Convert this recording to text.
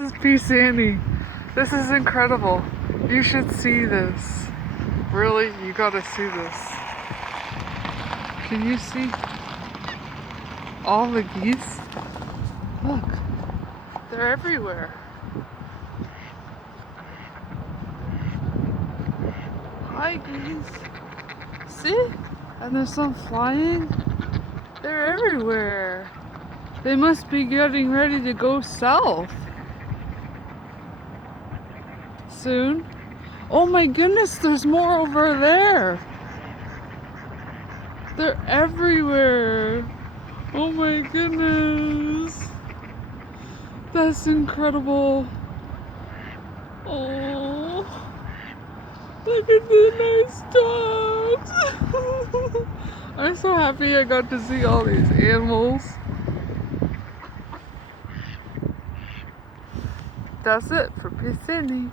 This is Peaceannie. This is incredible. You should see this. Really, you gotta see this. Can you see all the geese? Look, they're everywhere. Hi geese. See? And there's some flying. They're everywhere. They must be getting ready to go south soon. Oh my goodness, there's more over there. They're everywhere. Oh my goodness. That's incredible. Oh, look at the nice dogs. I'm so happy I got to see all these animals. That's it for Peaceannie.